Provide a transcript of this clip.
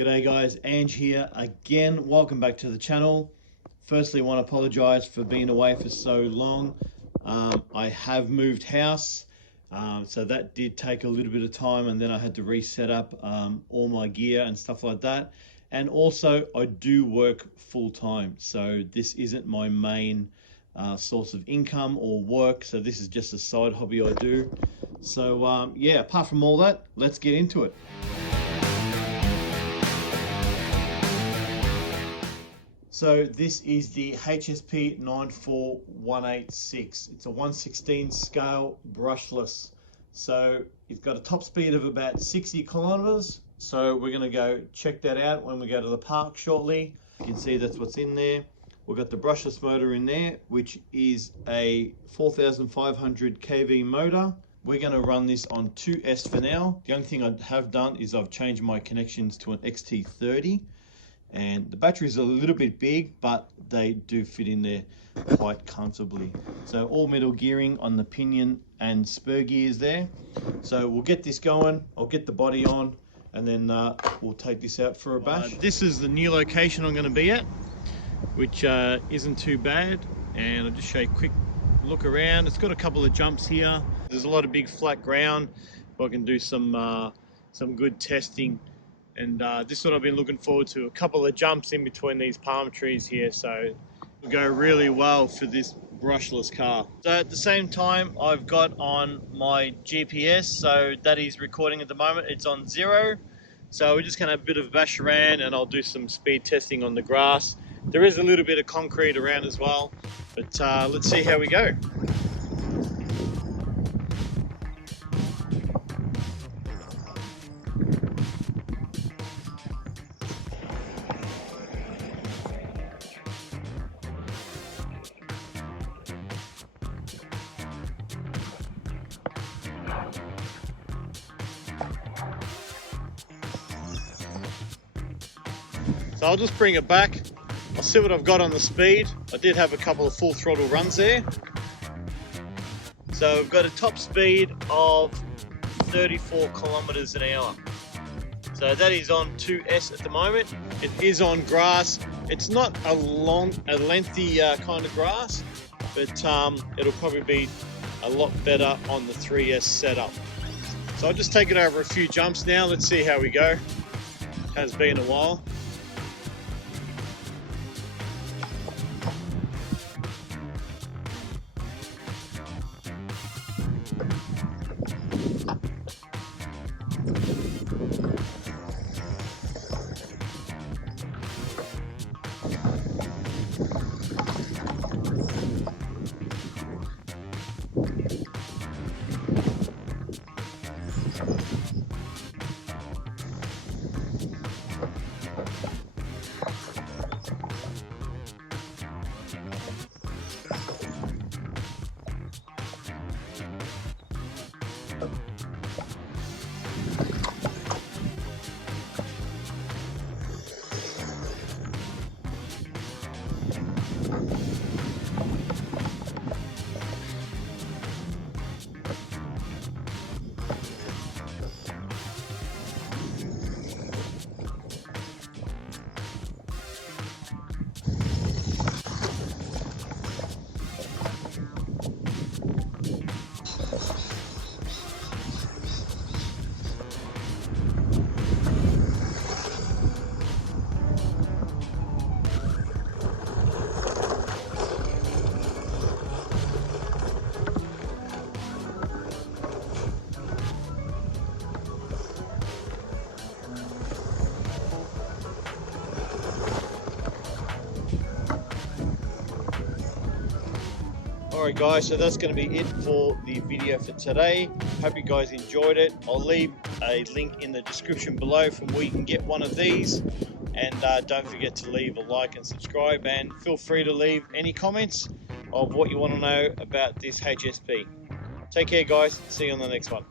G'day guys, Ange here again. Welcome back to the channel. Firstly, I want to apologize for being away for so long. I have moved house, so that did take a little bit of time, and then I had to reset up all my gear and stuff like that. And also, I do work full-time, so this isn't my main source of income or work, so this is just a side hobby I do. So yeah, apart from all that, let's get into it. So this is the HSP 94186. It's a 1/16 scale brushless. So it's got a top speed of about 60 kilometers. So we're going to go check that out when we go to the park shortly. You can see that's what's in there. We've got the brushless motor in there, which is a 4500 kV motor. We're going to run this on 2S for now. The only thing I have done is I've changed my connections to an XT30. And the batteries are a little bit big, but they do fit in there quite comfortably. So all metal gearing on the pinion and spur gears there. So we'll get this going, I'll get the body on, and then we'll take this out for a bash. This is the new location I'm going to be at, which isn't too bad. And I'll just show you a quick look around. It's got a couple of jumps here. There's a lot of big flat ground. I can do some good testing. And this is what I've been looking forward to, a couple of jumps in between these palm trees here, so it'll go really well for this brushless car. So at the same time, I've got on my GPS, so that is recording at the moment. It's on 0, so we're just going to have a bit of a bash around, and I'll do some speed testing on the grass. There is a little bit of concrete around as well, but let's see how we go. So I'll just bring it back. I'll see what I've got on the speed. I did have a couple of full throttle runs there. So I've got a top speed of 34 kilometers an hour. So that is on 2S at the moment. It is on grass. It's not a lengthy kind of grass, but it'll probably be a lot better on the 3S setup. So I'll just take it over a few jumps now. Let's see how we go. Has been a while. Alright guys, so that's going to be it for the video for today. Hope you guys enjoyed it. I'll leave a link in the description below from where you can get one of these. And don't forget to leave a like and subscribe, and feel free to leave any comments of what you want to know about this HSP. Take care guys, see you on the next one.